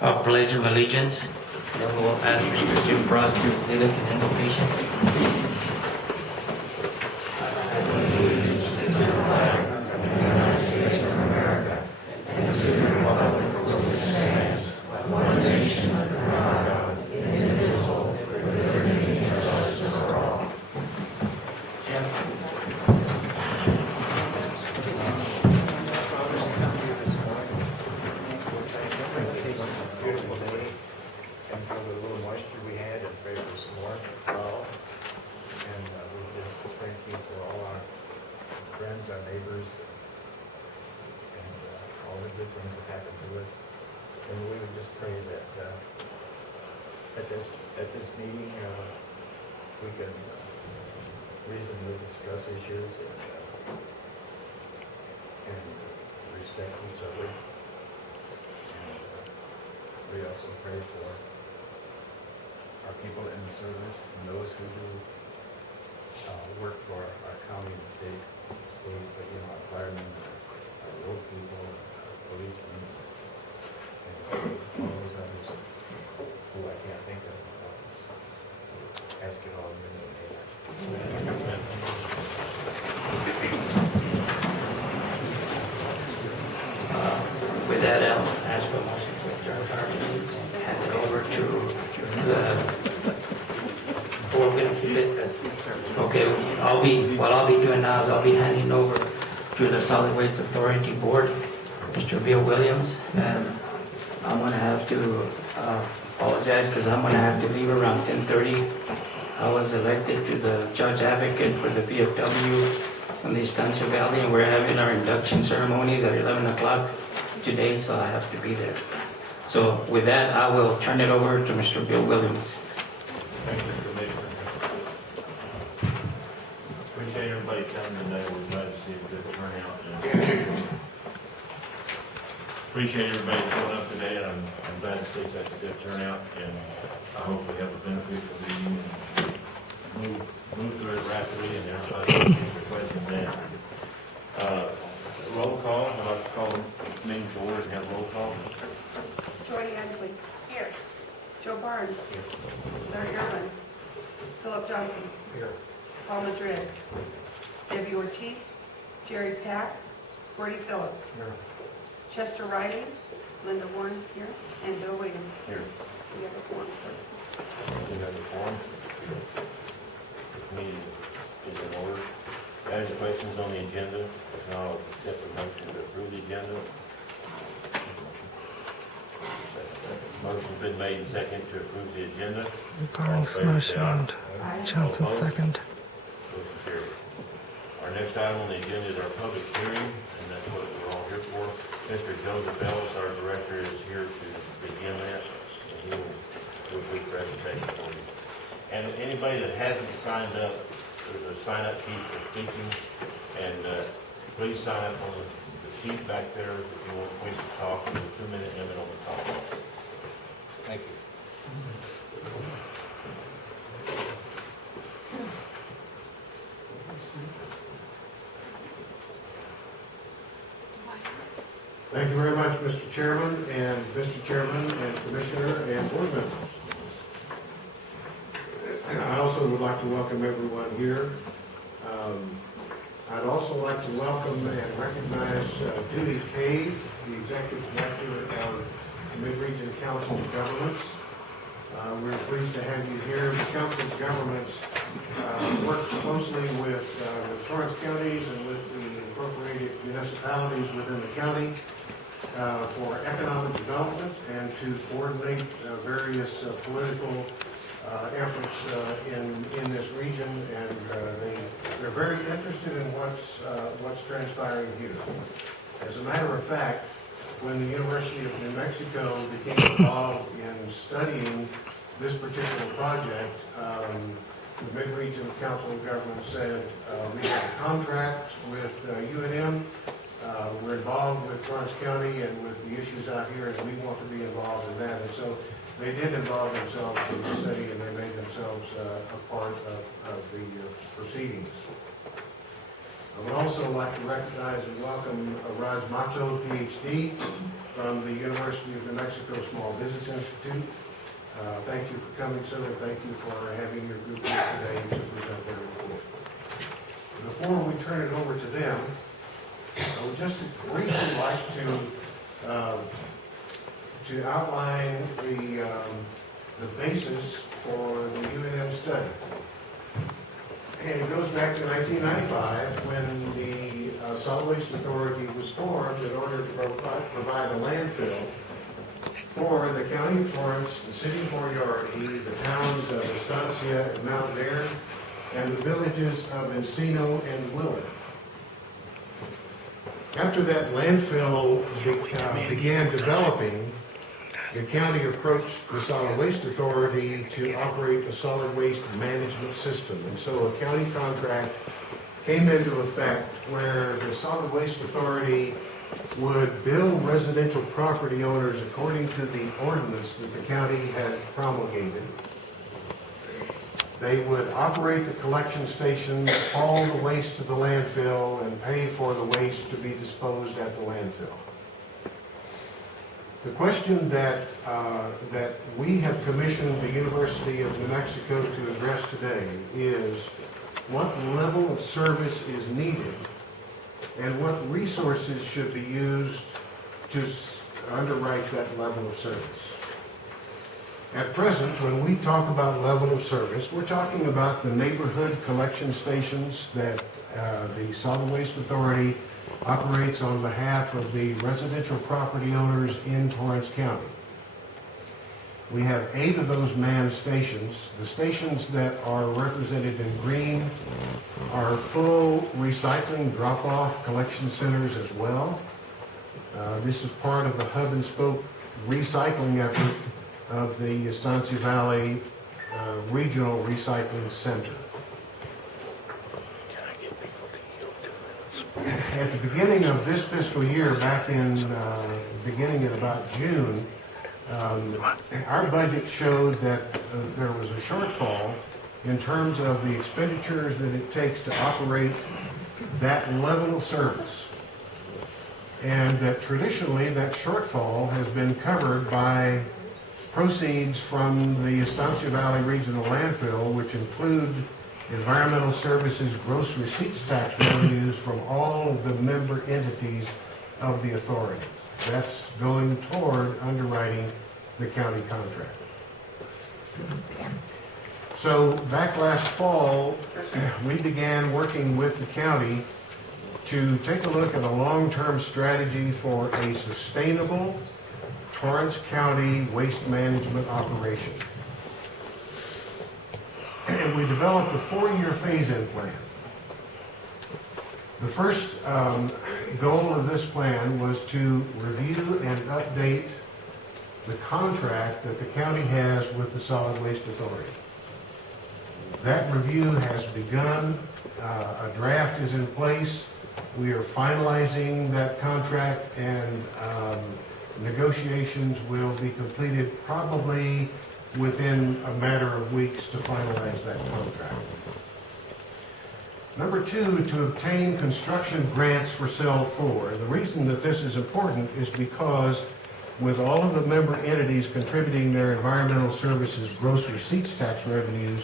Pledge of Allegiance. Then we'll ask Mr. Jim Frost to lead us in invocation. Beautiful day, and for the little moisture we had, and pray for some more fall. And we just thank you for all our friends, our neighbors, and all the good things that happened to us. And we would just pray that at this meeting, we can reasonably discuss issues and respect each other. We also pray for our people in the service and those who do work for our county and state, but our firemen, our road people, our policemen, and all those others who I can't think of. So ask it all in the name of Amen. With that, I'll ask for a motion to adjourn our meeting and hand it over to the board. Okay, what I'll be doing now is I'll be handing over to the Solid Waste Authority Board, Mr. Bill Williams, and I'm going to have to apologize because I'm going to have to leave around 10:30. I was elected to the judge advocate for the VFW from the Estancia Valley, and we're having our induction ceremonies at 11 o'clock today, so I have to be there. So with that, I will turn it over to Mr. Bill Williams. Thank you, Mr. Mayor. Appreciate everybody coming today. We're glad to see a good turnout. And appreciate everybody showing up today, and I'm glad to see such a good turnout. And I hope we have a beneficial meeting and move through it rapidly, and everybody can get their questions answered. Roll call. I'd like to call the meeting to order and have roll call. Joy Ansley. Here. Joe Barnes. Larry Irvin. Philip Johnson. Here. Paul Madrid. Debbie Ortiz. Jerry Pack. Gordy Phillips. Here. Chester Riley. Linda Warren here. And Bill Williams. Here. We have a form, sir. We have the form. This meeting is in order. Any questions on the agenda? If not, I'll accept the motion to approve the agenda. Motion's been made and seconded to approve the agenda. Barnes motioned. Johnson second. Motion carried. Our next item on the agenda is our public hearing, and that's what we're all here for. Mr. Joseph Ellis, our director, is here to begin that, and he will do a brief presentation for you. And anybody that hasn't signed up, there's a sign-up sheet for speaking, and please sign up on the sheet back there if you want to talk. There's a 2-minute limit on the talk. Thank you. Thank you very much, Mr. Chairman and Commissioner and board members. I also would like to welcome everyone here. I'd also like to welcome and recognize Judy Cave, the Executive Director of the Mid-Region Council of Governments. We're pleased to have you here. The Council of Governments works closely with the Torrance counties and with the incorporated municipalities within the county for economic development and to coordinate various political efforts in this region, and they're very interested in what's transpiring here. As a matter of fact, when the University of New Mexico became involved in studying this particular project, the Mid-Region Council of Governments said, we have a contract with UNM, we're involved with Torrance County and with the issues out here, and we want to be involved in that. And so they did involve themselves in the study, and they made themselves a part of the proceedings. I would also like to recognize and welcome Raj Mato, PhD. from the University of New Mexico Small Business Institute. Thank you for coming, sir, and thank you for having your group here today to present their report. Before we turn it over to them, I would just briefly like to outline the basis for the UNM study. And it goes back to 1995 when the Solid Waste Authority was formed in order to provide a landfill for the County of Torrance, the City of Moriarty, the towns of Estancia and Mount Vernon, and the villages of Encino and Willard. After that landfill began developing, the county approached the Solid Waste Authority to operate a solid waste management system. And so a county contract came into effect where the Solid Waste Authority would bill residential property owners according to the ordinance that the county had promulgated. They would operate the collection stations, haul the waste to the landfill, and pay for the waste to be disposed at the landfill. The question that we have commissioned the University of New Mexico to address today is what level of service is needed and what resources should be used to underwrite that level of service. At present, when we talk about level of service, we're talking about the neighborhood collection stations that the Solid Waste Authority operates on behalf of the residential property owners in Torrance County. We have 8 of those manned stations. The stations that are represented in green are full recycling drop-off collection centers as well. This is part of the hub and spoke recycling effort of the Estancia Valley Regional Recycling Center. At the beginning of this fiscal year, back in beginning in about June, our budget showed that there was a shortfall in terms of the expenditures that it takes to operate that level of service. And that traditionally that shortfall has been covered by proceeds from the Estancia Valley Regional Landfill, which include environmental services gross receipts tax revenues from all of the member entities of the authority. That's going toward underwriting the county contract. So back last fall, we began working with the county to take a look at a long-term strategy for a sustainable Torrance County waste management operation. And we developed a 4-year phase-in plan. The first goal of this plan was to review and update the contract that the county has with the Solid Waste Authority. That review has begun. A draft is in place. We are finalizing that contract, and negotiations will be completed probably within a matter of weeks to finalize that contract. Number 2, to obtain construction grants for Cell 4. And the reason that this is important is because with all of the member entities contributing their environmental services gross receipts tax revenues,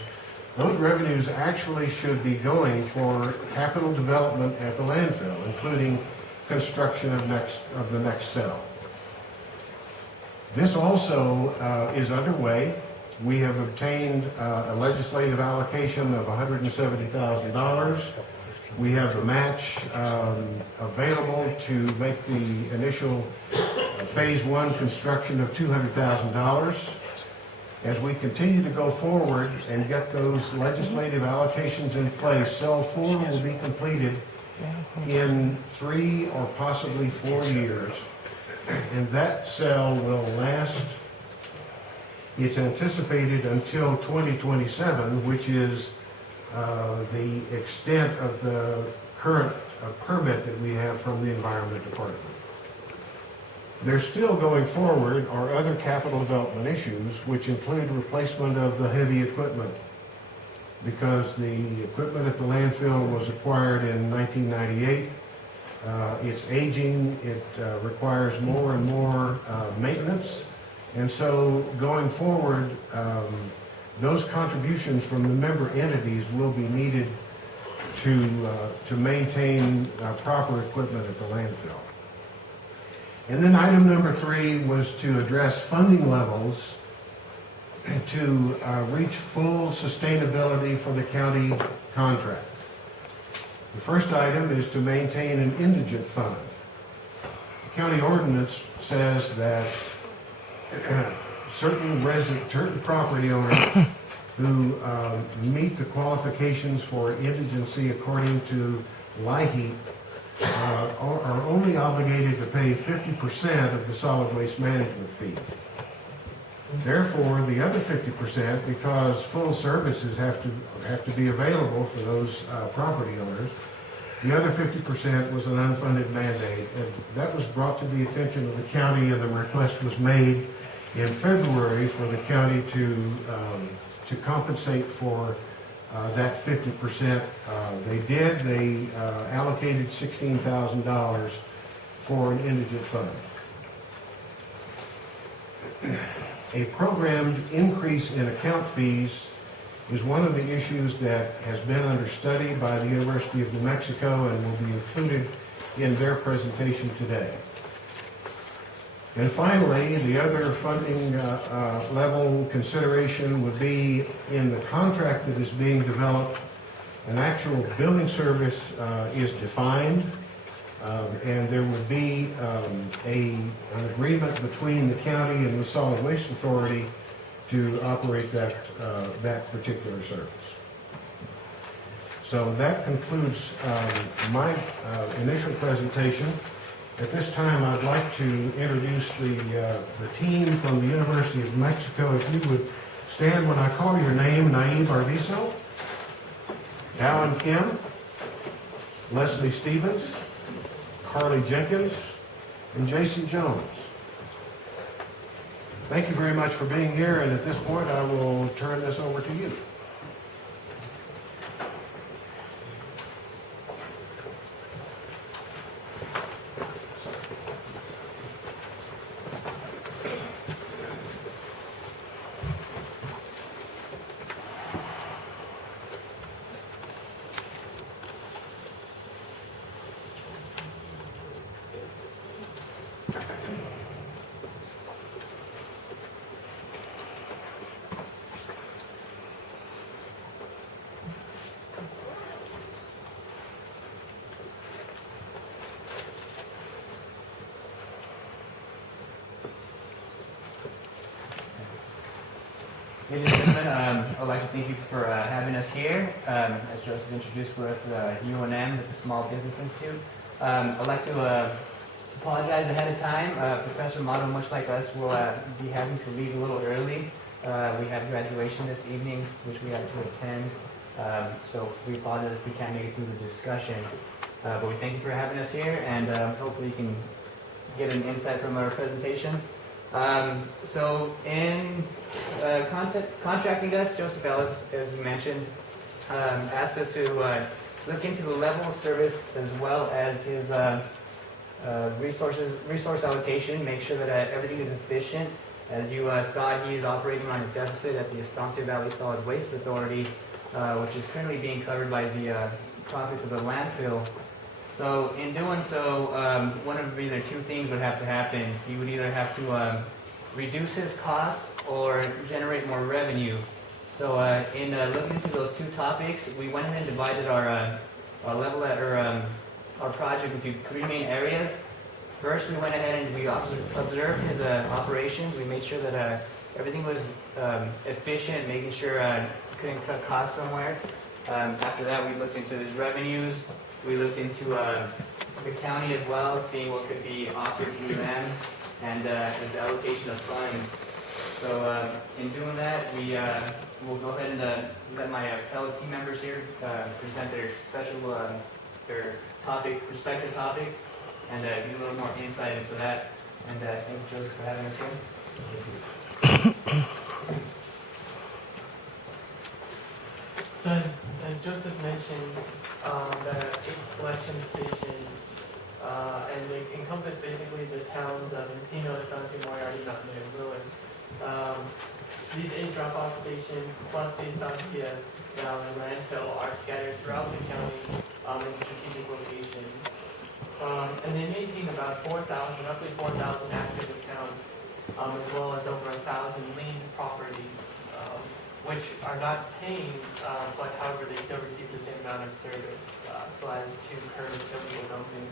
those revenues actually should be going for capital development at the landfill, including construction of the next cell. This also is underway. We have obtained a legislative allocation of $170,000. We have a match available to make the initial phase 1 construction of $200,000. As we continue to go forward and get those legislative allocations in place, Cell 4 will be completed in 3 or possibly 4 years. And that cell will last, it's anticipated, until 2027, which is the extent of the current permit that we have from the Environment Department. There's still going forward are other capital development issues, which include replacement of the heavy equipment, because the equipment at the landfill was acquired in 1998. It's aging, it requires more and more maintenance. And so going forward, those contributions from the member entities will be needed to maintain proper equipment at the landfill. And then item number 3 was to address funding levels to reach full sustainability for the county contract. The first item is to maintain an indigent fund. The county ordinance says that certain property owners who meet the qualifications for indigency according to LIHEAP are only obligated to pay 50% of the solid waste management fee. Therefore, the other 50%, because full services have to be available for those property owners, the other 50% was an unfunded mandate. And that was brought to the attention of the county, and the request was made in February for the county to compensate for that 50%. They did. They allocated $16,000 for an indigent fund. A programmed increase in account fees is one of the issues that has been under study by the University of New Mexico and will be included in their presentation today. And finally, the other funding level consideration would be in the contract that is being developed. An actual billing service is defined, and there would be an agreement between the county and the Solid Waste Authority to operate that particular service. So that concludes my initial presentation. At this time, I'd like to introduce the team from the University of New Mexico. If you would stand when I call your name: Naib Arvizo, Alan Kim, Leslie Stevens, Carly Jenkins, and Jason Jones. Thank you very much for being here, and at this point, I will turn this over to you. Ladies and gentlemen, I'd like to thank you for having us here. As Joseph introduced, we're at the UNM, with the Small Business Institute. I'd like to apologize ahead of time. Professor Motto, much like us, will be having to leave a little early. We have graduation this evening, which we have to attend. So we apologize if we can't make it through the discussion. But we thank you for having us here, and hopefully you can get an insight from our presentation. So in contracting us, Joseph Ellis, as you mentioned, asked us to look into the level of service as well as his resource allocation, make sure that everything is efficient. As you saw, he is operating on a deficit at the Estancia Valley Solid Waste Authority, which is currently being covered by the profits of the landfill. So in doing so, one of either two things would have to happen. He would either have to reduce his costs or generate more revenue. So in looking into those two topics, we went ahead and divided our project into three main areas. First, we went ahead and we observed his operations. We made sure that everything was efficient, making sure we couldn't cut costs somewhere. After that, we looked into his revenues. We looked into the county as well, seeing what could be offered through them, and his allocation of funds. So in doing that, we will go ahead and let my fellow team members here present their respective topics, and give a little more insight into that. And thank you, Joseph, for having us here. So as Joseph mentioned, the 8 collection stations waste drop-off stations plus the Estancia and landfill are scattered throughout the county in strategic locations. And they maintain about roughly 4,000 active accounts, as well as over 1,000 lien properties, which are not paying, but however they still receive the same amount of service, so as to curb illegal dumping.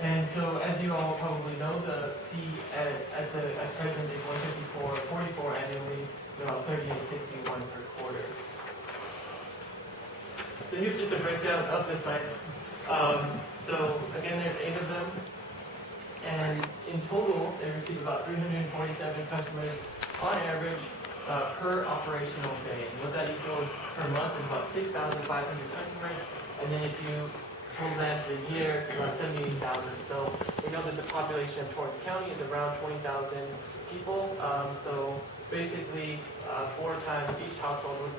And so, as you all probably know, the fee at present is $154.44 annually, about $38.61 per quarter. So here's just a breakdown of the sites. So again, there's 8 of them, and in total, they receive about 347 customers on average per operational day. And what that equals per month is about 6,500 customers, and then if you total that to the year, it's about 78,000. So we know that the population of Torrance County is around 20,000 people. So basically, 4 times each household would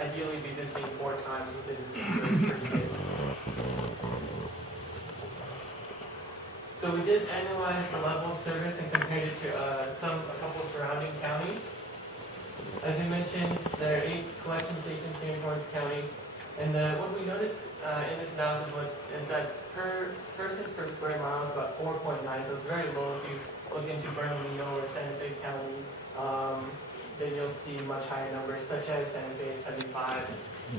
ideally be visiting 4 times within the same per year. So we did analyze the level of service and compared it to a couple surrounding counties. As we mentioned, there are 8 collection stations here in Torrance County, and what we noticed in this analysis is that per person per square mile is about 4.9, so it's very low. If you look into Bernalillo or Santa Fe County, then you'll see much higher numbers, such as Santa Fe at 75.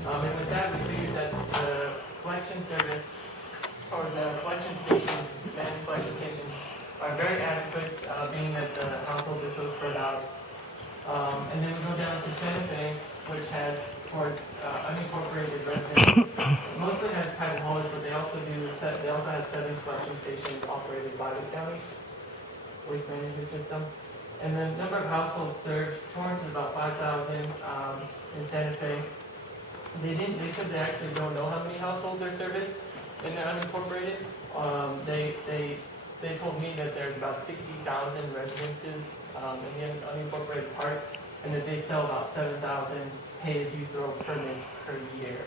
And with that, we figured that the collection service, or the collection stations, manned collection stations, are very adequate, being that the households are so spread out. And then we go down to Santa Fe, which has, for its unincorporated residents, mostly has private haulers, but they also have 7 collection stations operated by the county waste management system. And the number of households served, Torrance is about 5,000 in Santa Fe. They said they actually don't know how many households are serviced in their unincorporated. They told me that there's about 60,000 residences in the unincorporated parts, and that they sell about 7,000 pay-as-you-throw permits per year.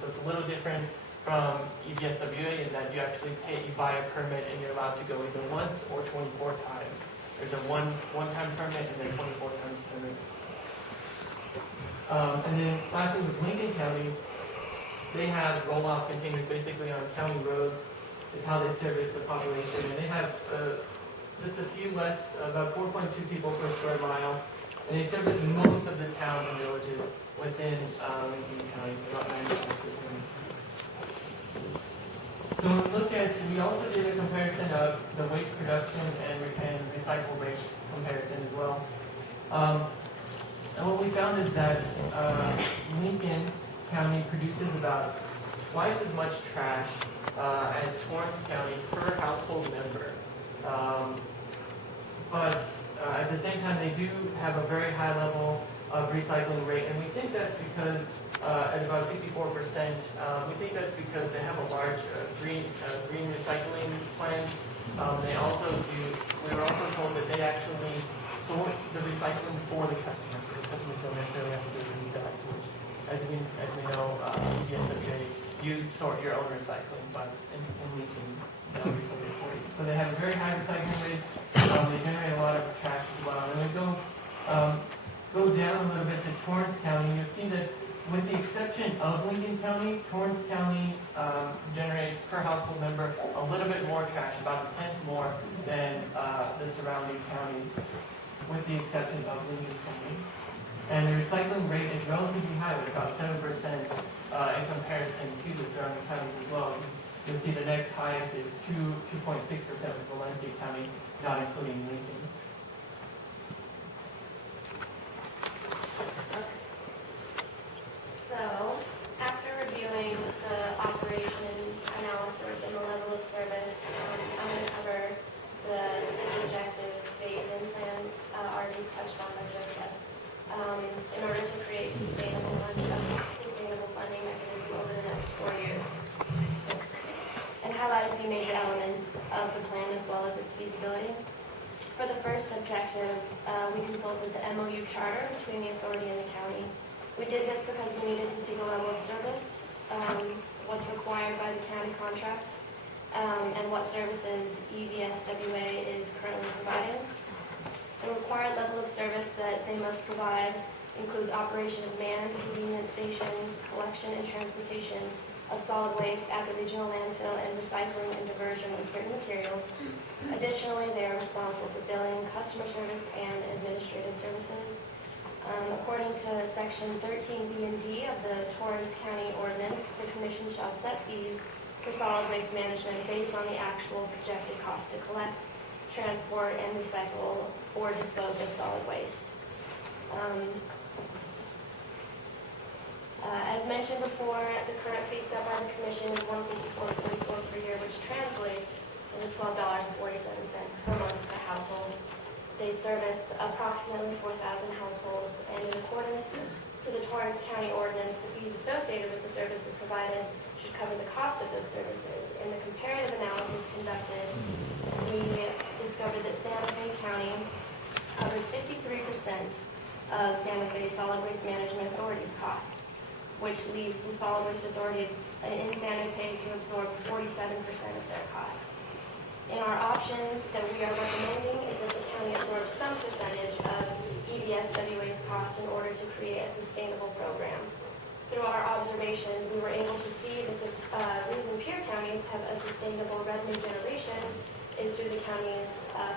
So it's a little different from EVSWA in that you actually you buy a permit and you're allowed to go either once or 24 times. There's a one-time permit and then 24 times permit. And then lastly, with Lincoln County, they have roll-off containers basically on county roads is how they service the population. And they have just a few less, about 4.2 people per square mile. And they service most of the towns and villages within Lincoln County, so about 95%. So when we also did a comparison of the waste production and recycle rate comparison as well. And what we found is that Lincoln County produces about twice as much trash as Torrance County per household member. But at the same time, they do have a very high level of recycling rate, and we think that's because at about 64%, we think that's because they have a large green recycling plan. We were also told that they actually sort the recycling for the customers, so the customers don't necessarily have to do the recycling, which, as we know, you sort your own recycling, but in Lincoln, they'll recycle it for you. So they have a very high recycling rate. They generate a lot of trash as well. And we go down a little bit to Torrance County, you'll see that with the exception of Lincoln County, Torrance County generates per household member a little bit more trash, about a tenth more than the surrounding counties, with the exception of Lincoln County. And the recycling rate is relatively high, at about 7% in comparison to the surrounding counties as well. You'll see the next highest is 2.6% with Valencia County, not including Lincoln. So, after reviewing the operation analysis and the level of service, I'm going to cover the 6 objective phase-in plans already touched on by Joseph, in order to create sustainable funding mechanism over the next 4 years. And highlight a few major elements of the plan as well as its feasibility. For the first objective, we consulted the MOU charter between the authority and the county. We did this because we needed to see the level of service, what's required by the county contract, and what services EVSWA is currently providing. The required level of service that they must provide includes operation of manned convenience stations, collection and transportation of solid waste at the regional landfill, and recycling and diversion of certain materials. Additionally, they are responsible for billing, customer service, and administrative services. According to Section 13B and D of the Torrance County Ordinance, the Commission shall set fees for solid waste management based on the actual projected cost to collect, transport, and recycle or dispose of solid waste. As mentioned before, the current fee set by the Commission is $154.44 per year, which translates into $12.47 per month per household. They service approximately 4,000 households, and in accordance to the Torrance County Ordinance, the fees associated with the services provided should cover the cost of those services. In the comparative analysis conducted, we discovered that Santa Fe County covers 53% of Santa Fe Solid Waste Management Authority's costs, which leaves the Solid Waste Authority in Santa Fe to absorb 47% of their costs. In our options that we are recommending is that the county absorbs some percentage of EVSWA's costs in order to create a sustainable program. Through our observations, we were able to see that the reason peer counties have a sustainable revenue generation is through the county's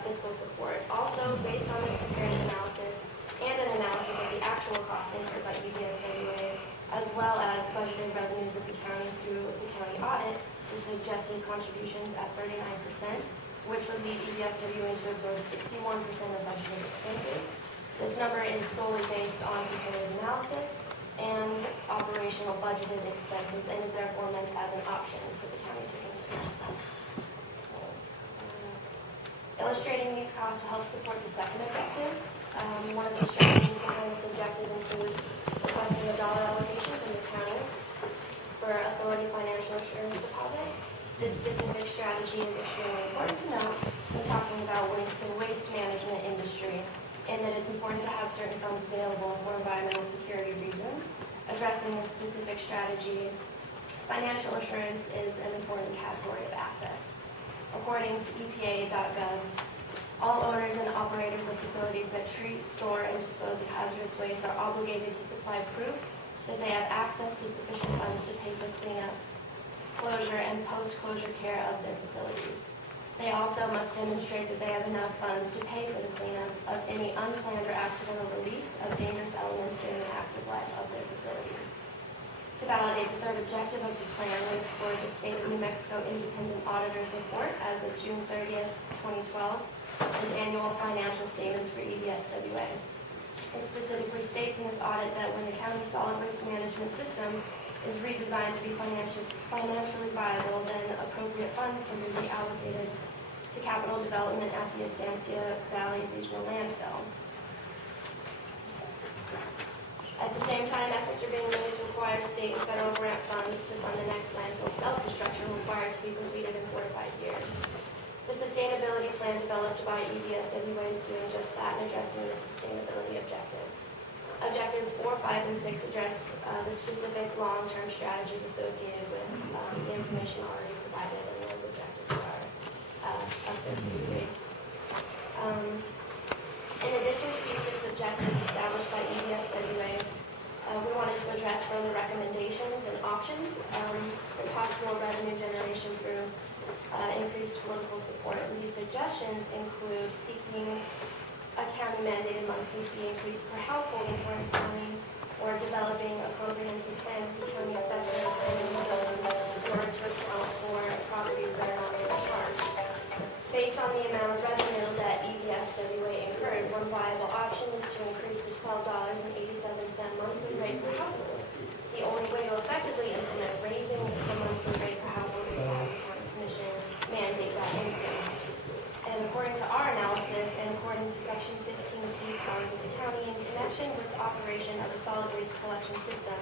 fiscal support. Also, based on this comparative analysis and an analysis of the actual costs incurred by EVSWA, as well as budgeted revenues of the county through the county audit, the suggested contributions at 39%, which would lead EVSWA to absorb 61% of budgeted expenses. This number is solely based on comparative analysis and operational budgeted expenses, and is therefore meant as an option for the county to consider. So, illustrating these costs will help support the second objective. One of the strategies behind this objective includes requesting a dollar allocation from the county for authority financial assurance deposit. This specific strategy is extremely important to note when talking about the waste management industry, in that it's important to have certain funds available for environmental security reasons. Addressing this specific strategy, financial assurance is an important category of assets. According to EPA.gov, all owners and operators of facilities that treat, store, and dispose of hazardous waste are obligated to supply proof that they have access to sufficient funds to pay for cleanup, closure, and post-closure care of their facilities. They also must demonstrate that they have enough funds to pay for the cleanup of any unplanned or accidental release of dangerous elements during the active life of their facilities. To validate the third objective of the plan, we explored the State of New Mexico Independent Auditor's Report as of June 30th, 2012, and annual financial statements for EVSWA. It specifically states in this audit that when the county solid waste management system is redesigned to be financially viable, then appropriate funds can be reallocated to capital development at the Estancia Valley Regional Landfill. At the same time, efforts are being made to acquire state and federal grant funds to fund the next landfill self-construction required to be completed in 4 to 5 years. The sustainability plan developed by EVSWA is doing just that and addressing the sustainability objective. Objectives 4, 5, and 6 address the specific long-term strategies associated with the information already provided, and those objectives are up there for you to read. In addition to these 6 objectives established by EVSWA, we wanted to address further recommendations and options for possible revenue generation through increased political support. And these suggestions include seeking a county mandated monthly fee increase per household in Torrance County, or developing a comprehensive plan for the county assessor and zone in order to account for properties that are not being charged. Based on the amount of revenue that EVSWA incurs, one viable option is to increase the $12.87 monthly rate per household. The only way to effectively implement raising the monthly rate per household is to have the county commission mandate that increase. And according to our analysis, and according to Section 15C powers of the county, in connection with the operation of the solid waste collection system,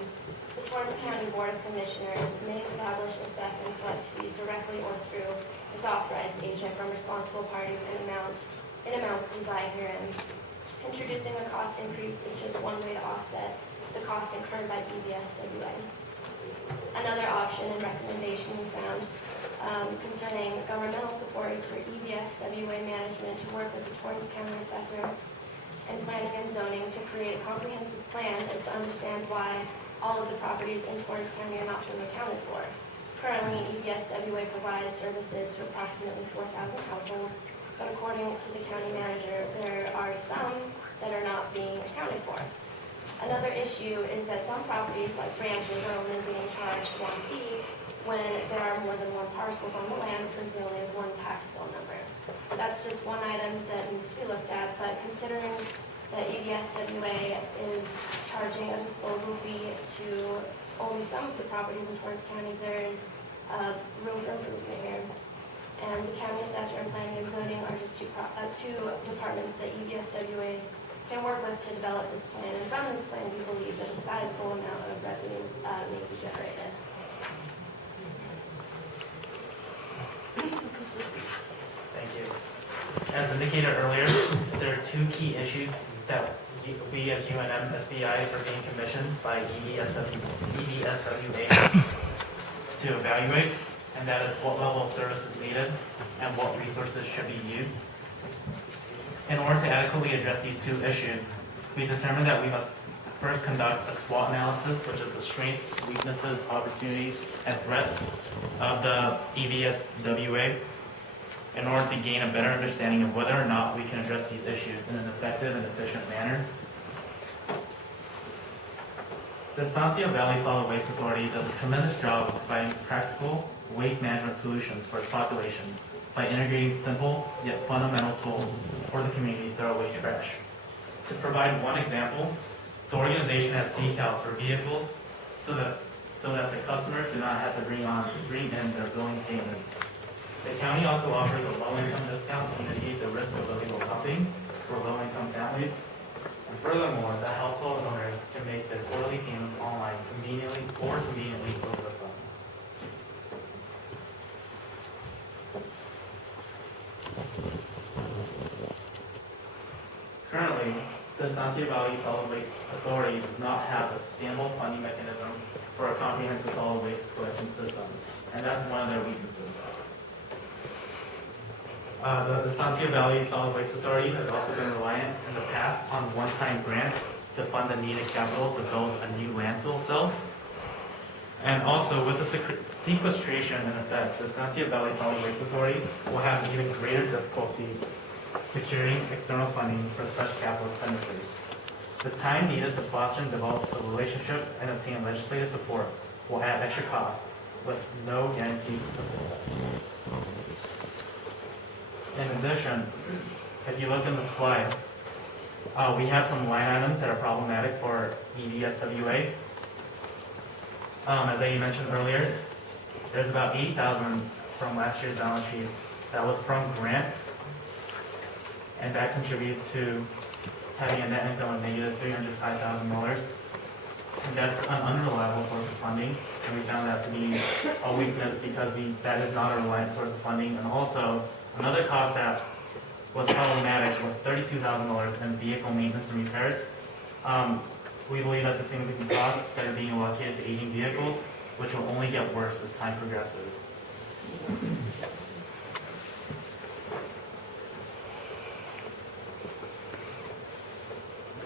the Torrance County Board of Commissioners may establish, assess, and collect fees directly or through its authorized agent from responsible parties in amounts designed herein. Introducing a cost increase is just one way to offset the cost incurred by EVSWA. Another option and recommendation we found concerning governmental support is for EVSWA management to work with the Torrance County Assessor and Planning and Zoning to create a comprehensive plan as to understand why all of the properties in Torrance County are not being accounted for. Currently, EVSWA provides services to approximately 4,000 households, but according to the county manager, there are some that are not being accounted for. Another issue is that some properties, like ranches, are only being charged one fee when there are more than one parcels on the land because they only have one tax bill number. That's just one item that needs to be looked at, but considering that EVSWA is charging a disposal fee to only some of the properties in Torrance County, there is room for improvement here. And the county assessor and planning and zoning are just two departments that EVSWA can work with to develop this plan. And from this plan, we believe that a sizable amount of revenue may be generated. Thank you. As indicated earlier, there are two key issues that we as UNM SBI are being commissioned by EVSWA to evaluate, and that is what level of service is needed and what resources should be used. In order to adequately address these two issues, we determined that we must first conduct a SWOT analysis, which is the strengths, weaknesses, opportunities, and threats of the EVSWA, in order to gain a better understanding of whether or not we can address these issues in an effective and efficient manner. The Estancia Valley Solid Waste Authority does a tremendous job of providing practical waste management solutions for its population by integrating simple yet fundamental tools for the community to throw away trash. To provide one example, the organization has decals for vehicles so that the customers do not have to bring in their billing statements. The county also offers a low-income discount to mitigate the risk of illegal dumping for low-income families. And furthermore, the household owners can make their quarterly payments online conveniently over the phone. Currently, the Estancia Valley Solid Waste Authority does not have a sustainable funding mechanism for a comprehensive solid waste collection system, and that's one of their weaknesses. The Estancia Valley Solid Waste Authority has also been reliant in the past on one-time grants to fund the needed capital to build a new landfill cell. And also, with the sequestration in effect, the Estancia Valley Solid Waste Authority will have even greater difficulty securing external funding for such capital expenditures. The time needed to foster and develop a relationship and obtain legislative support will add extra costs with no guarantee of success. In addition, if you look in the slide, we have some line items that are problematic for EVSWA. As I mentioned earlier, there's about $80,000 from last year's balance sheet that was from grants, and that contributed to having a net income of negative $305,000. And that's an unreliable source of funding, and we found that to be a weakness because that is not a reliable source of funding. And also, another cost that was problematic was $32,000 in vehicle maintenance and repairs. We believe that's a significant cost that are being allocated to aging vehicles, which will only get worse as time progresses.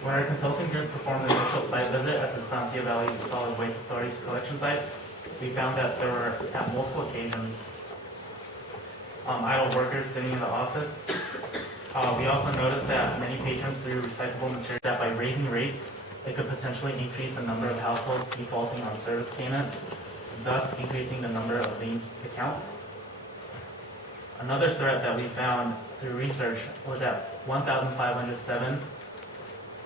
When our consulting group performed the initial site visit at the Estancia Valley Solid Waste Authority's collection sites, we found that there were, at multiple occasions, idle workers sitting in the office. We also noticed that many patrons threw recyclable material, that by raising rates, it could potentially increase the number of households defaulting on service payment, thus increasing the number of linked accounts. Another threat that we found through research was that 1,507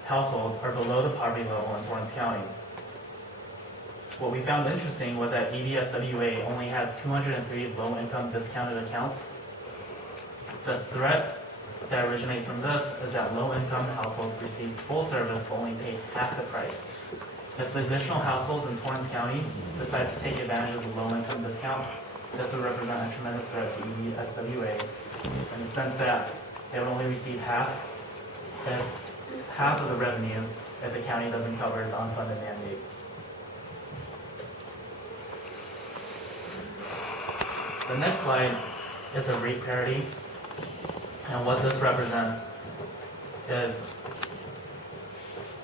households are below the poverty level in Torrance County. What we found interesting was that EVSWA only has 203 low-income discounted accounts. The threat that originates from this is that low-income households receive full service but only pay half the price. If the additional households in Torrance County decide to take advantage of the low-income discount, this would represent a tremendous threat to EVSWA in the sense that they would only receive half of the revenue if the county doesn't cover the unfunded mandate. The next slide is a rate parity, and what this represents is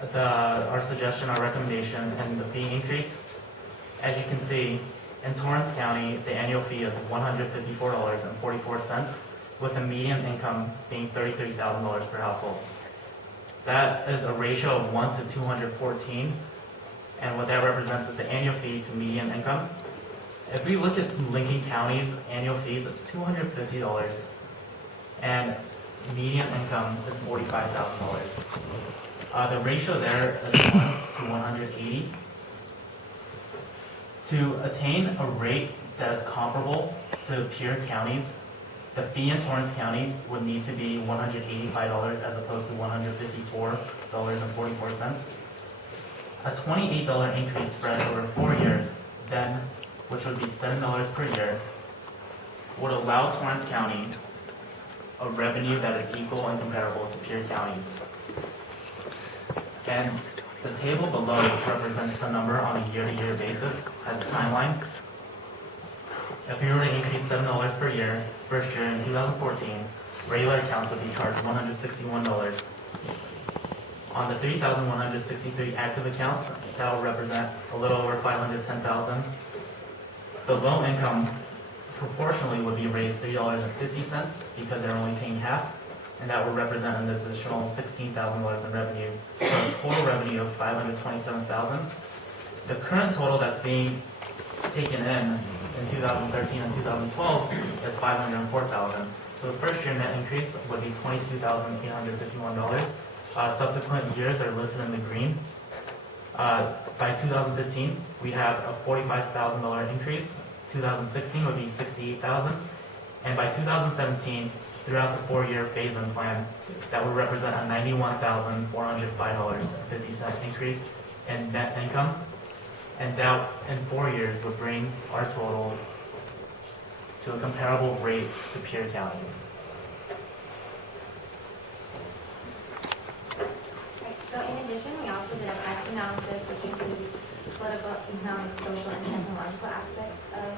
our suggestion, our recommendation, and the fee increase. As you can see, in Torrance County, the annual fee is $154.44, with a median income being $33,000 per household. That is a ratio of 1 to 214, and what that represents is the annual fee to median income. If we look at Lincoln County's annual fees, it's $250, and median income is $45,000. The ratio there is 1 to 180. To attain a rate that is comparable to peer counties, the fee in Torrance County would need to be $185 as opposed to $154.44. A $28 increase spread over 4 years, then, which would be $7 per year, would allow Torrance County a revenue that is equal and comparable to peer counties. And the table below represents the number on a year-to-year basis as a timeline. If we were to increase $7 per year, first year in 2014, regular accounts would be charged $161. On the 3,163 active accounts, that will represent a little over $510,000. The low income proportionally would be raised $3.50 because they're only paying half, and that would represent an additional $16,000 in revenue, so a total revenue of $527,000. The current total that's being taken in 2013 and 2012 is $504,000. So the first year net increase would be $22,851. Subsequent years are listed in the green. By 2015, we have a $45,000 increase. 2016 would be $68,000, and by 2017, throughout the 4-year phase-in plan, that would represent a $91,405.50 increase in net income, and that in 4 years would bring our total to a comparable rate to peer counties. Right, so in addition, we also did a price analysis which includes political, economic, social, and technological aspects of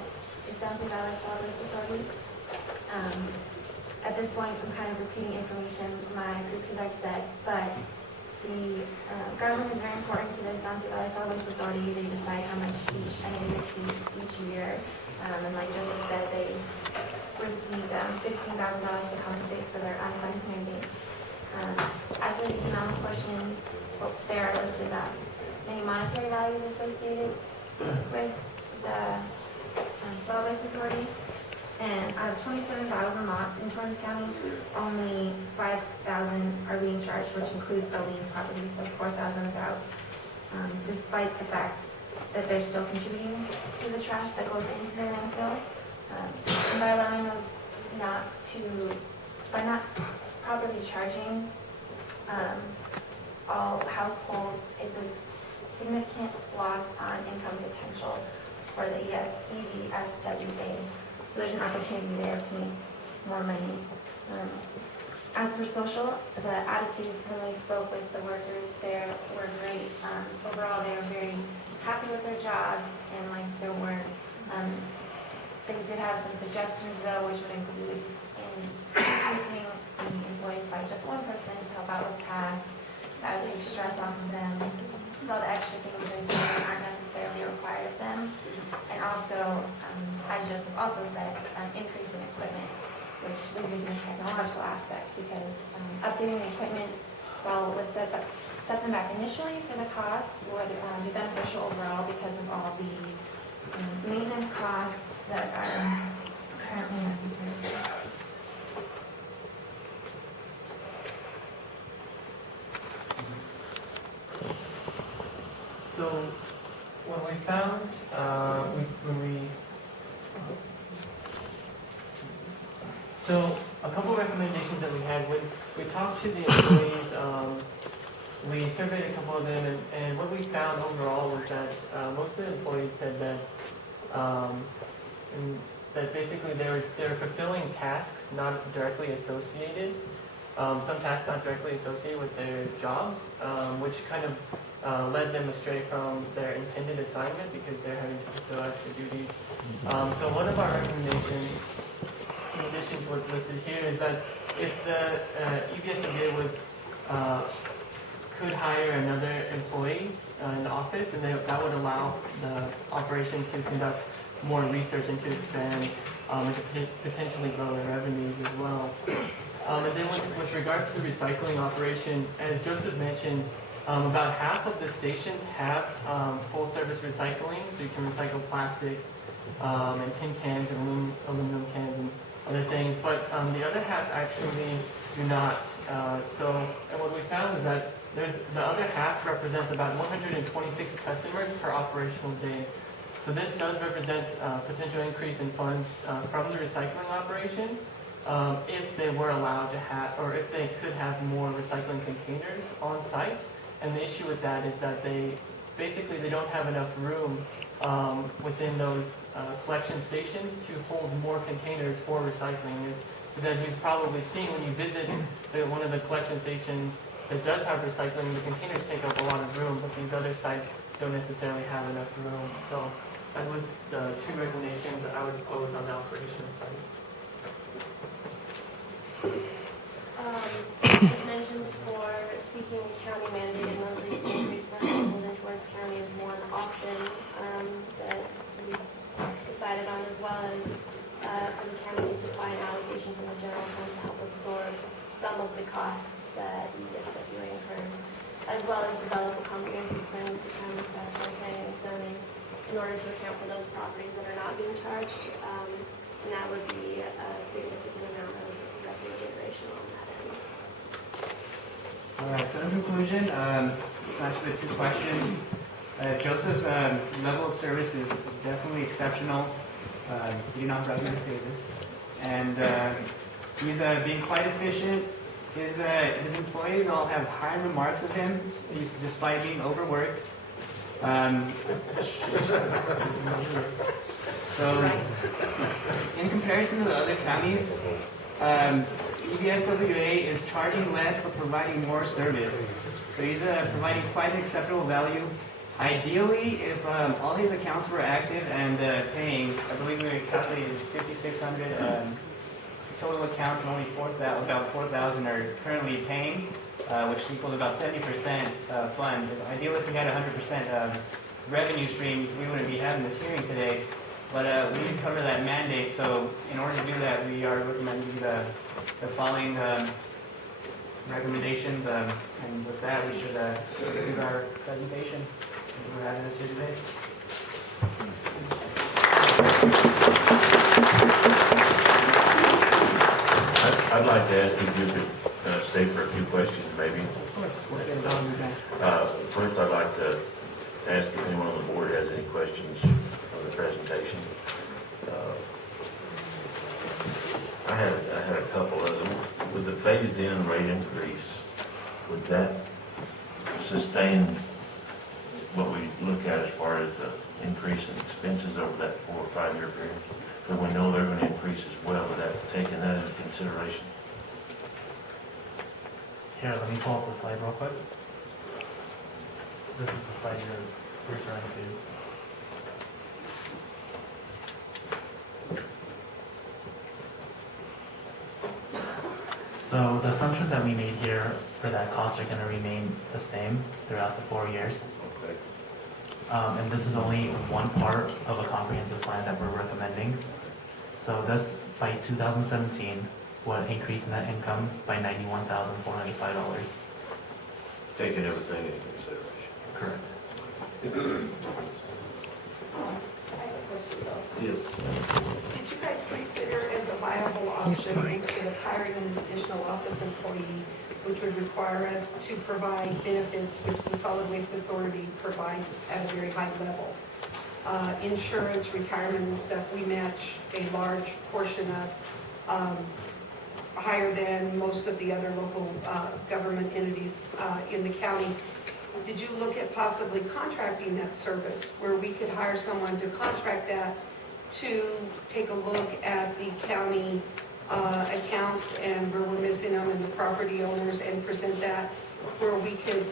Estancia Valley Solid Waste Authority. At this point, I'm kind of repeating information my group has already said, but the government is very important to the Estancia Valley Solid Waste Authority. They decide how much each entity receives each year. And like Joseph said, they received $16,000 to compensate for their unfunded mandate. As for the economic portion, there are listed many monetary values associated with the Solid Waste Authority. And out of 27,000 lots in Torrance County, only 5,000 are being charged, which includes the lien properties, so 4,000 without, despite the fact that they're still contributing to the trash that goes into the landfill. And by allowing those by not properly charging all households, it's a significant loss on income potential for the EVSWA. So there's an opportunity there to make more money. As for social, the attitudes when we spoke with the workers there were great. Overall, they were very happy with their jobs, and like there were, they did have some suggestions though, which would include increasing the employees by just one person to help out with tasks. That would take stress off of them. So all the extra things they're doing aren't necessarily required of them. And also, as Joseph also said, increase in equipment, which leads me to the technological aspect, because updating the equipment, while it would set them back initially for the costs, would be beneficial overall because of all the maintenance costs that are currently necessary. So what we found so a couple of recommendations that we had when we talked to the employees, we surveyed a couple of them, and what we found overall was that most of the employees said that that basically they were fulfilling tasks not directly associated, some tasks not directly associated with their jobs, which kind of led them astray from their intended assignment because they're having to fulfill extra duties. So one of our recommendations, in addition to what's listed here, is that if the EVSWA was could hire another employee in the office, and that would allow the operation to conduct more research and to expand and to potentially grow their revenues as well. And then with regard to the recycling operation, as Joseph mentioned, about half of the stations have full-service recycling, so you can recycle plastics and tin cans and aluminum cans and other things, but the other half actually do not. And what we found is that the other half represents about 126 customers per operational day. So this does represent potential increase in funds from the recycling operation if they were allowed to have, or if they could have more recycling containers on site. And the issue with that is that they don't have enough room within those collection stations to hold more containers for recycling. Because as you've probably seen when you visit one of the collection stations that does have recycling, the containers take up a lot of room, but these other sites don't necessarily have enough room. So that was the two recommendations that I would pose on the operational side. As mentioned before, seeking county mandated monthly increase for household in Torrance County is one option that we decided on, as well as for the county to supply an allocation from the general fund to help absorb some of the costs that EVSWA incurs, as well as develop a comprehensive plan with the county assessor and zoning in order to account for those properties that are not being charged, and that would be a significant amount of revenue generation on that end. All right, so in conclusion, answer the two questions. Joseph's level of service is definitely exceptional. You do not have to say this. And he's being quite efficient. His employees all have high remarks of him, despite being overworked. So, in comparison to the other counties, EVSWA is charging less but providing more service. So he's providing quite an acceptable value. Ideally, if all these accounts were active and paying, I believe we calculated 5,600 total accounts, and only about 4,000 are currently paying, which equals about 70% fund. Ideally, if we had 100% revenue stream, we wouldn't be having this hearing today. But we didn't cover that mandate, so in order to do that, we are recommending the following recommendations, and with that, we should conclude our presentation. Thank you for having us here today. I'd like to ask if you could stay for a few questions, maybe. Of course, we'll get it on with that. First, I'd like to ask if anyone on the board has any questions on the presentation. I had a couple of them. With the phased-in rate increase, would that sustain what we look at as far as the increase in expenses over that 4 or 5 year period? So we know they're going to increase as well. Would that taking that into consideration? Here, let me pull up the slide real quick. This is the slide you're referring to. So the assumptions that we made here for that cost are going to remain the same throughout the 4 years. Okay. And this is only one part of a comprehensive plan that we're recommending. So this, by 2017, would increase net income by $91,495. Taking everything into consideration. Correct. I have a question though. Yes. Did you guys consider as a viable option, instead of hiring an additional office employee, which would require us to provide benefits, which the Solid Waste Authority provides at a very high level? Insurance, retirement and stuff, we match a large portion of, higher than most of the other local government entities in the county. Did you look at possibly contracting that service, where we could hire someone to contract that to take a look at the county accounts and where we're missing them and the property owners, and present that where we could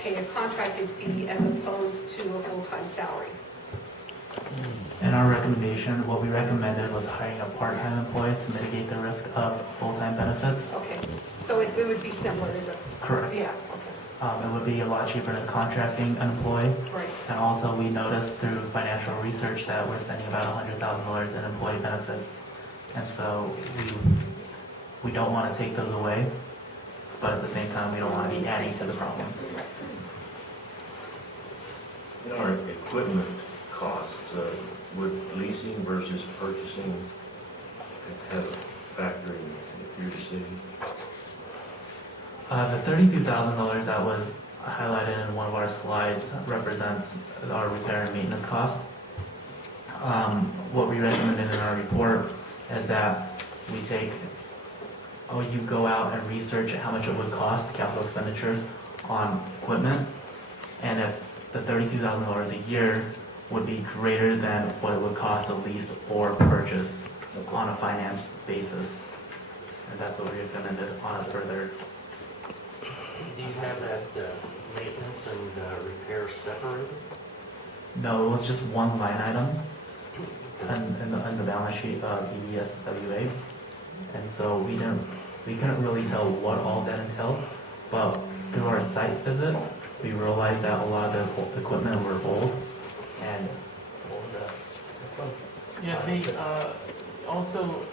pay a contracted fee as opposed to a full-time salary? In our recommendation, what we recommended was hiring a part-time employee to mitigate the risk of full-time benefits. Okay, so it would be similar, is it? Correct. Yeah, okay. It would be a lot cheaper than contracting an employee. Right. And also, we noticed through financial research that we're spending about $100,000 in employee benefits. And so we don't want to take those away, but at the same time, we don't want to be adding to the problem. In our equipment costs, would leasing versus purchasing have a factor in your decision? The $32,000 that was highlighted in one of our slides represents our repair and maintenance cost. What we recommended in our report is that you go out and research how much it would cost, capital expenditures on equipment, and if the $32,000 a year would be greater than what it would cost to lease or purchase on a finance basis. And that's what we recommended on a further. Do you have that maintenance and repair separated? No, it was just one line item in the balance sheet of EVSWA. And so we couldn't really tell what all that entailed, but through our site visit, we realized that a lot of the equipment were old and Yeah, also,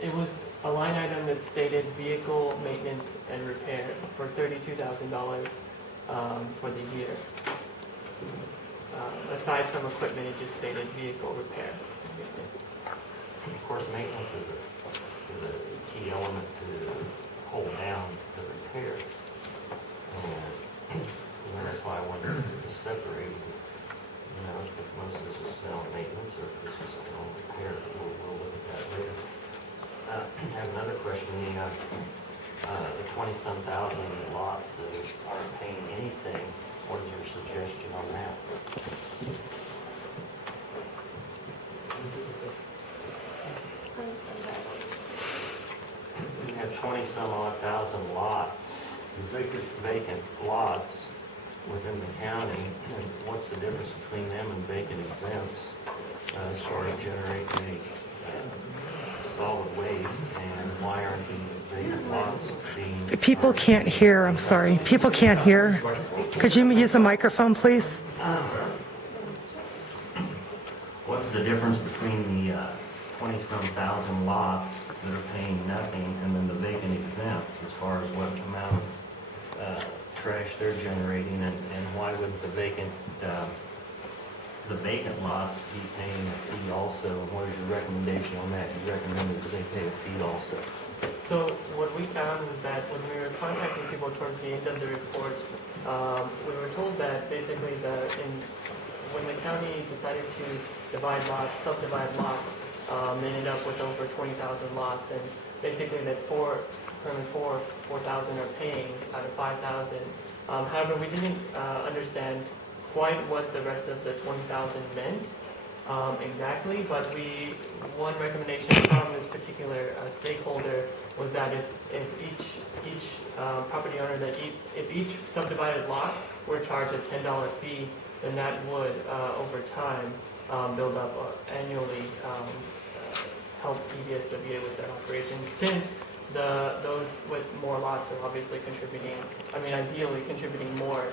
it was a line item that stated vehicle maintenance and repair for $32,000 for the year. Aside from equipment, it just stated vehicle repair. Of course, maintenance is a key element to hold down the repair. And that's why I wonder if it's separated. You know, if most of this is spent on maintenance or if this is spent on repair, we'll look at that later. I have another question. The 20-some thousand lots that aren't paying anything, what is your suggestion on that? You have 20-some odd thousand lots, vacant lots within the county, and what's the difference between them and vacant exempts as far as generating solid waste, and why aren't these vacant lots being... People can't hear, I'm sorry. People can't hear. Could you use a microphone, please? What's the difference between the 20-some thousand lots that are paying nothing and then the vacant exempts as far as what amount of trash they're generating, and why wouldn't the vacant lots be paying a fee also? And what is your recommendation on that? You recommended that they pay a fee also. So what we found was that when we were contacting people towards the end of the report, we were told that basically when the county decided to subdivide lots, they ended up with over 20,000 lots, and basically that 4,000 are paying out of 5,000. However, we didn't understand quite what the rest of the 20,000 meant exactly, but one recommendation from this particular stakeholder was that if each property owner, if each subdivided lot were charged a $10 fee, then that would over time build up annually, help EVSWA with their operations, since those with more lots are obviously ideally contributing more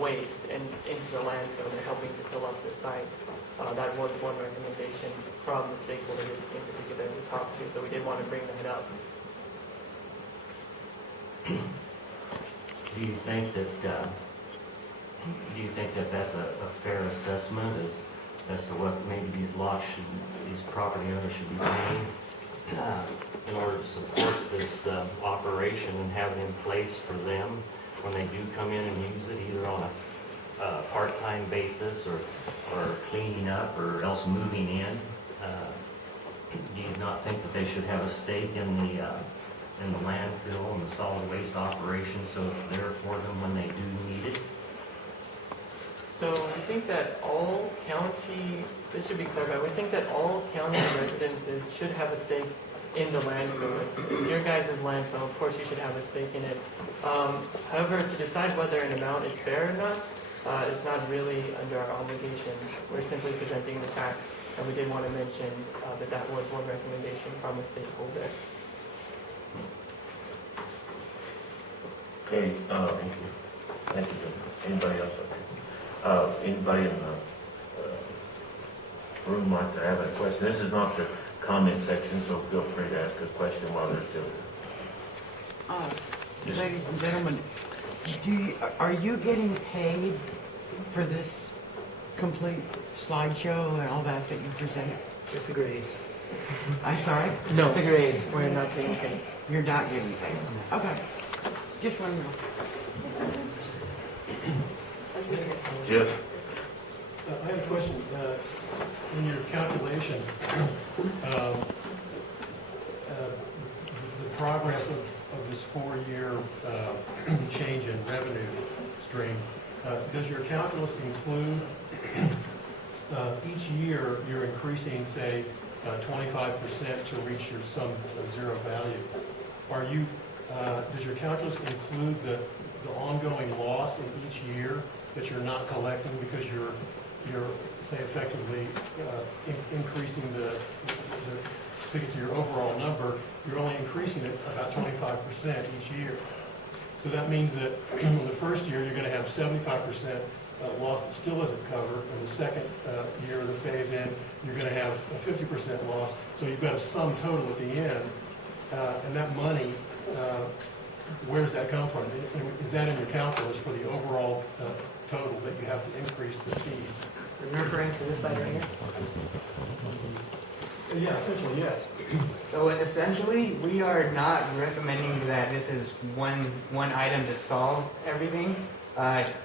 waste into the landfill. They're helping to fill up the site. That was one recommendation from the stakeholder in particular we talked to, so we did want to bring that up. Do you think that that's a fair assessment as to what maybe these property owners should be paying in order to support this operation and have it in place for them when they do come in and use it, either on a part-time basis or cleaning up or else moving in? Do you not think that they should have a stake in the landfill and the solid waste operation so it's there for them when they do need it? So we think that all county, this should be clarified, we think that all county residences should have a stake in the landfill. It's your guys' landfill, of course you should have a stake in it. However, to decide whether an amount is fair or not, is not really under our obligation. We're simply presenting the facts, and we did want to mention that was one recommendation from a stakeholder. Okay, Thank you, Jim. Anybody else up here? Anybody in the room like to have a question? This is not the comment section, so feel free to ask a question while they're still here. Ladies and gentlemen, are you getting paid for this complete slideshow and all that you present? Just a grade. I'm sorry? No. Just a grade. We're not getting paid. You're not getting paid? Okay. Just one more. Jeff? I have a question. In your calculation, the progress of this 4-year change in revenue stream, does your calculus include each year you're increasing, say, 25% to reach your sum of zero value? Does your calculus include the ongoing loss in each year that you're not collecting because you're say effectively increasing to get to your overall number, you're only increasing it about 25% each year. So that means that in the first year, you're going to have 75% loss that still isn't covered. In the second year of the phase in, you're going to have a 50% loss. So you've got a sum total at the end. And that money, where does that come from? Is that in your calculus for the overall total that you have to increase the fees? Are you referring to this slide right here? Yeah, essentially, yes. So essentially, we are not recommending that this is one item to solve everything.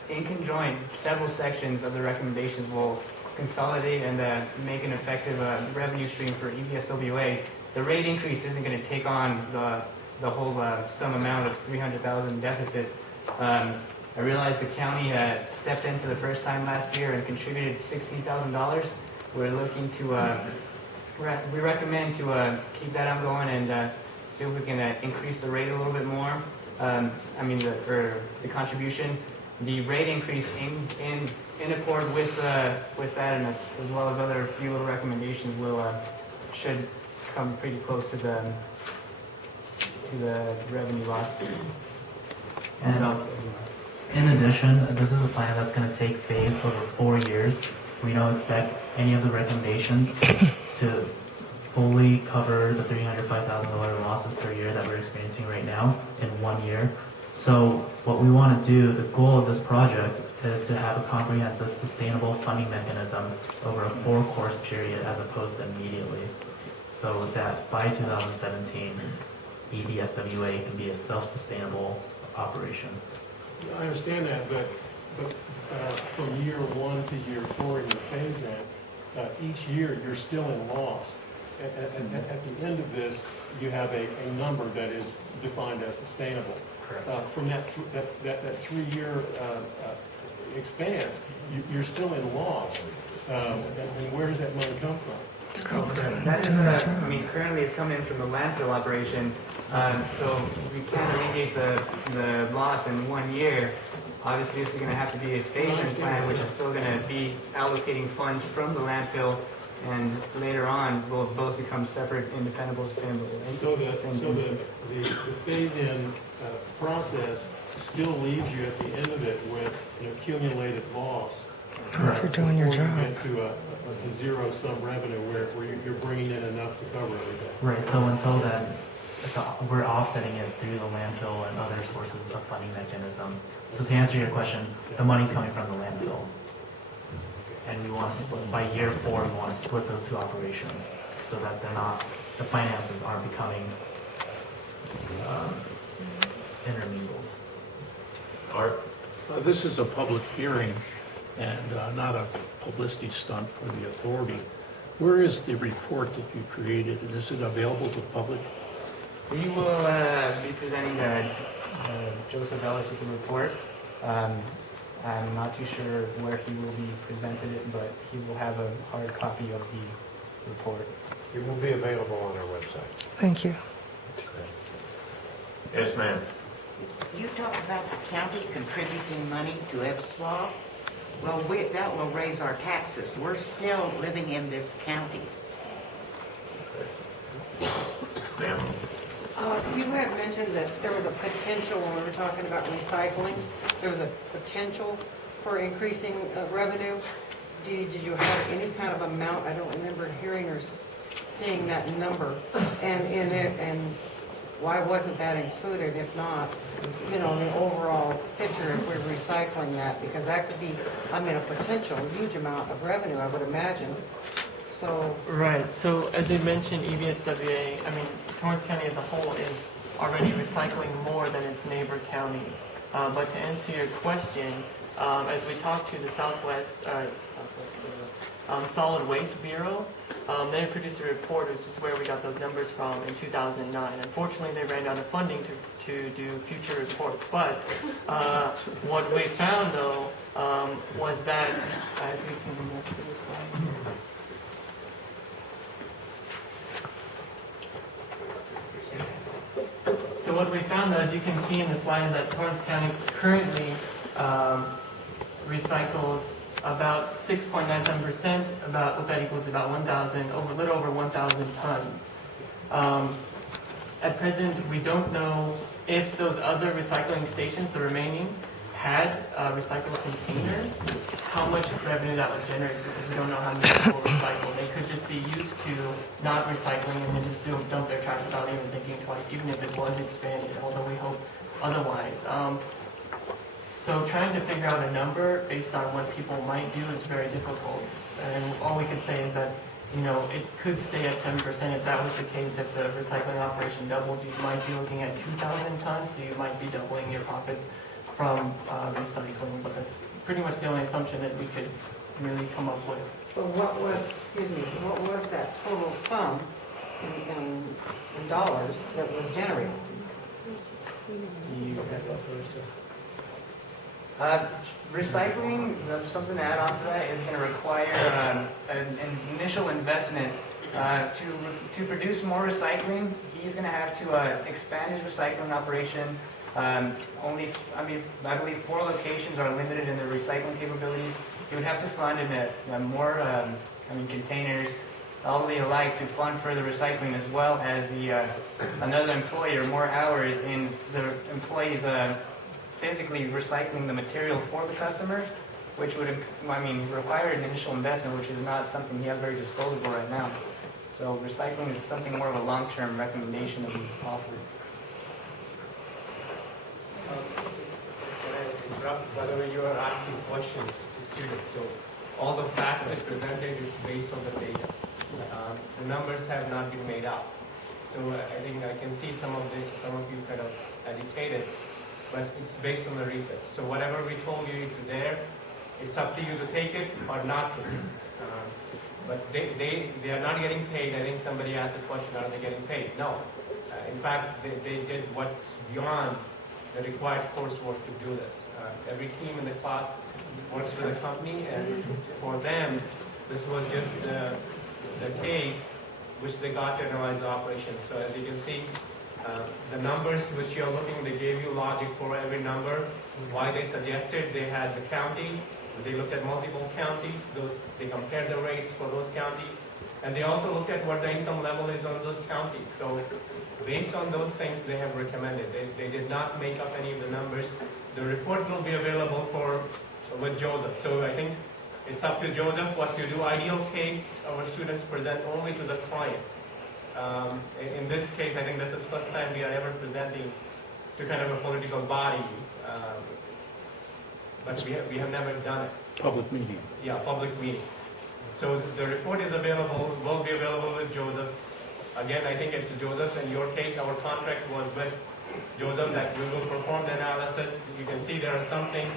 In conjoint, several sections of the recommendations will consolidate and make an effective revenue stream for EVSWA. The rate increase isn't going to take on the whole sum amount of $300,000 deficit. I realize the county stepped in for the first time last year and contributed $16,000. We're looking to, we recommend to keep that ongoing and see if we can increase the rate a little bit more. The contribution. The rate increase in accord with that and as well as other few little recommendations should come pretty close to the revenue loss. And in addition, this is a plan that's going to take phase over 4 years. We don't expect any of the recommendations to fully cover the $305,000 losses per year that we're experiencing right now in 1 year. So what we want to do, the goal of this project is to have a comprehensive, sustainable funding mechanism over a 4-course period as opposed to immediately. So that by 2017, EVSWA can be a self-sustainable operation. I understand that, but from year 1 to year 4 in your phase in, each year you're still in loss. At the end of this, you have a number that is defined as sustainable. Correct. From that 3-year expanse, you're still in loss. And where does that money come from? That is, currently it's coming in from the landfill operation. So we can't alleviate the loss in 1 year. Obviously, this is going to have to be a phase-in plan, which is still going to be allocating funds from the landfill, and later on will both become separate, independent, sustainable. So the phase-in process still leaves you at the end of it with an accumulated loss. If you're doing your job. Before you get to a zero-sum revenue where you're bringing in enough to cover everything. Right, so until then, we're offsetting it through the landfill and other sources of funding mechanism. So to answer your question, the money's coming from the landfill. And we want to split, by year 4, we want to split those two operations so that the finances aren't becoming intermingled. Art? This is a public hearing and not a publicity stunt for the authority. Where is the report that you created, and is it available to the public? We will be presenting Joseph Ellis with the report. I'm not too sure where he will be presented it, but he will have a hard copy of the report. It will be available on our website. Thank you. Yes, ma'am. You talked about the county contributing money to EVSWA. Well, that will raise our taxes. We're still living in this county. Ma'am. You had mentioned that there was a potential, when we were talking about recycling, there was a potential for increasing revenue. Did you have any kind of amount? I don't remember hearing or seeing that number. And why wasn't that included, if not, in the overall picture if we're recycling that? Because that could be, a potential huge amount of revenue, I would imagine. So. Right, so as you mentioned, EVSWA, Torrance County as a whole is already recycling more than its neighbor counties. But to answer your question, as we talked to the Southwest Solid Waste Bureau, they produced a report, which is where we got those numbers from in 2009. Unfortunately, they ran out of funding to do future reports. But what we found, though, was that, as we can move to this slide. So what we found, as you can see in the slide, is that Torrance County currently recycles about 6.97%, about what that equals about 1,000, a little over 1,000 tons. At present, we don't know if those other recycling stations, the remaining, had recycled containers, how much revenue that would generate, because we don't know how many people recycle. They could just be used to not recycling and then just dump their trash without even thinking twice, even if it was expanded, although we hope otherwise. So trying to figure out a number based on what people might do is very difficult. And all we could say is that, it could stay at 10%. If that was the case, if the recycling operation doubled, you might be looking at 2,000 tons, so you might be doubling your profits from recycling. But that's pretty much the only assumption that we could really come up with. So what was that total sum in dollars that was generated? Recycling, something to add on to that, is going to require an initial investment. To produce more recycling, he's going to have to expand his recycling operation. I believe 4 locations are limited in their recycling capabilities. He would have to fund more containers, all the alike, to fund further recycling, as well as another employer, more hours in the employees physically recycling the material for the customer, which would require an initial investment, which is not something he has very disposable right now. So recycling is something more of a long-term recommendation that we offer. By the way, you are asking questions to students, so all the facts that presented is based on the data. The numbers have not been made up. So I think I can see some of you kind of agitated, but it's based on the research. So whatever we told you, it's there. It's up to you to take it or not take it. But they are not getting paid. I think somebody asked the question, are they getting paid? No. In fact, they did what's beyond the required coursework to do this. Every team in the class works with a company, and for them, this was just the case which they got to analyze the operation. So as you can see, the numbers which you're looking, they gave you logic for every number. Why they suggested, they had the county, they looked at multiple counties, they compared the rates for those counties, and they also looked at what the income level is on those counties. So based on those things, they have recommended. They did not make up any of the numbers. The report will be available with Joseph. So I think it's up to Joseph what to do. Ideal case, our students present only to the client. In this case, I think this is the first time we are ever presenting to kind of a political body, but we have never done it. Public meeting. Yeah, public meeting. So the report is available, will be available with Joseph. Again, I think it's Joseph. In your case, our contract was with Joseph that we will perform the analysis. You can see there are some things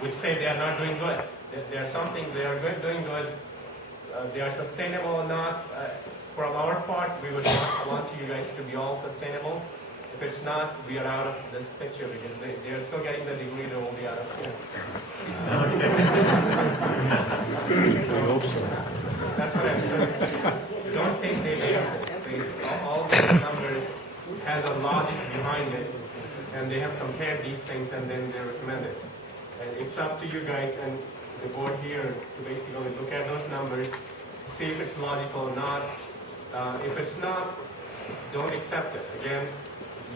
which say they are not doing good. There are some things they are doing good. They are sustainable or not. From our part, we would want you guys to be all sustainable. If it's not, we are out of this picture because they are still getting the degree, they will be out of here. I hope so. That's what I'm saying. Don't think they made up. All these numbers has a logic behind it, and they have compared these things and then they recommend it. And it's up to you guys and the board here to basically look at those numbers, see if it's logical or not. If it's not, don't accept it. Again,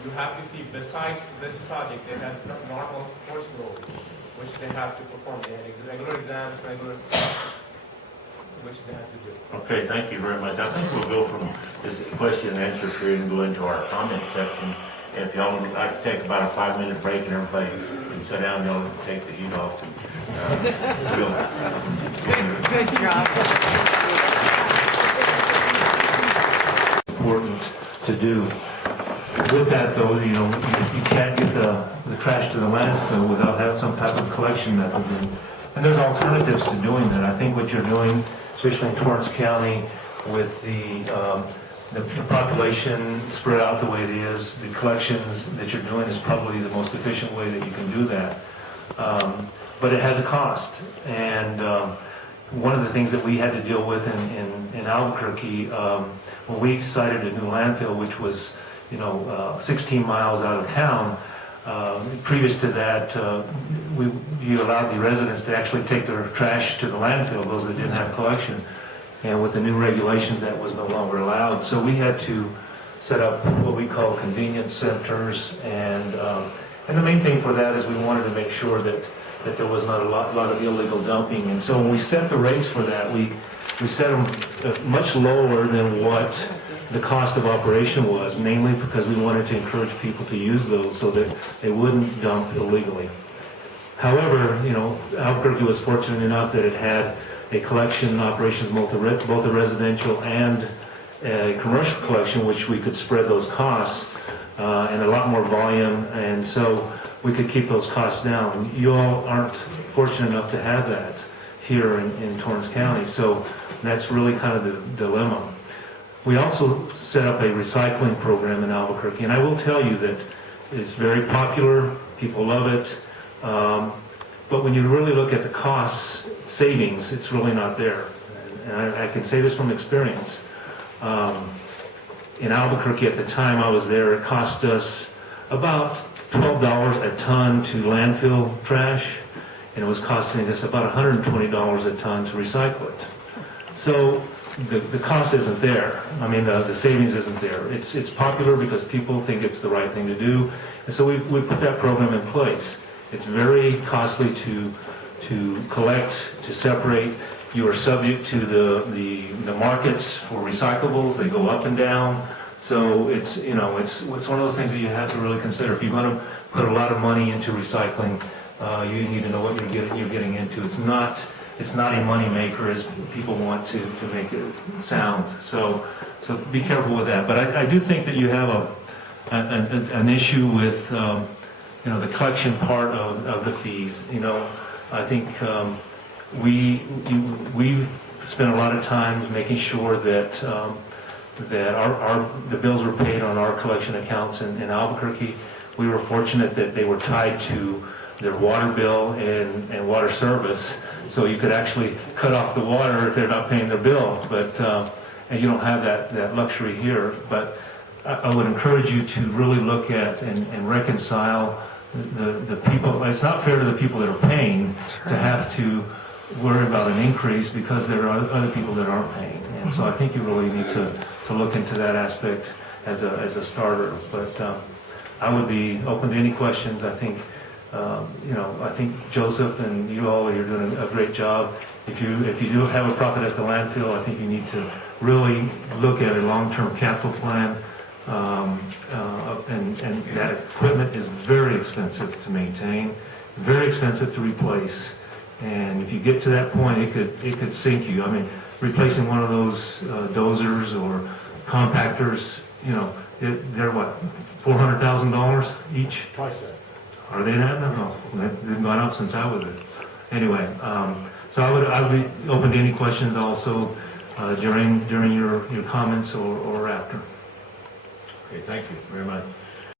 you have to see, besides this project, they have normal course load, which they have to perform. They have regular exams, regular stuff, which they have to do. Okay, thank you very much. I think we'll go from this question and answer period and go into our comment section. If y'all would like to take about a 5-minute break and everybody can sit down, y'all can take the heat off. Good job. Important to do. With that though, you know, you can't get the trash to the landfill without having some type of collection method. And there's alternatives to doing that. I think what you're doing, especially in Torrance County, with the population spread out the way it is, the collections that you're doing is probably the most efficient way that you can do that. But it has a cost. And one of the things that we had to deal with in Albuquerque, when we sited a new landfill, which was 16 miles out of town, previous to that, you allowed the residents to actually take their trash to the landfill, those that didn't have collection. And with the new regulations, that was no longer allowed. So we had to set up what we call convenience centers. And the main thing for that is we wanted to make sure that there was not a lot of illegal dumping. And so when we set the rates for that, we set them much lower than what the cost of operation was, mainly because we wanted to encourage people to use those so that they wouldn't dump illegally. However, Albuquerque was fortunate enough that it had a collection operation, both a residential and a commercial collection, which we could spread those costs and a lot more volume, and so we could keep those costs down. You all aren't fortunate enough to have that here in Torrance County, so that's really kind of the dilemma. We also set up a recycling program in Albuquerque, and I will tell you that it's very popular, people love it, but when you really look at the costs, savings, it's really not there. And I can say this from experience. In Albuquerque at the time I was there, it cost us about $12 a ton to landfill trash, and it was costing us about $120 a ton to recycle it. So the cost isn't there. I mean, the savings isn't there. It's popular because people think it's the right thing to do, and so we put that program in place. It's very costly to collect, to separate. You are subject to the markets for recyclables. They go up and down. So it's one of those things that you have to really consider. If you're going to put a lot of money into recycling, you need to know what you're getting into. It's not a money maker as people want to make it sound. So be careful with that. But I do think that you have an issue with the collection part of the fees. I think we spent a lot of time making sure that the bills were paid on our collection accounts in Albuquerque. We were fortunate that they were tied to their water bill and water service, so you could actually cut off the water if they're not paying their bill. But and you don't have that luxury here. But I would encourage you to really look at and reconcile the people. It's not fair to the people that are paying to have to worry about an increase because there are other people that aren't paying. And so I think you really need to look into that aspect as a starter. But I would be open to any questions. I think I think Joseph and you all, you're doing a great job. If you do have a profit at the landfill, I think you need to really look at a long-term capital plan. And that equipment is very expensive to maintain, very expensive to replace. And if you get to that point, it could sink you. I mean, replacing one of those dozers or compactors, they're what, $400,000 each? Twice that. Are they that? No, they've gone up since I was there. Anyway, so I would be open to any questions also during your comments or after. Okay, thank you very much.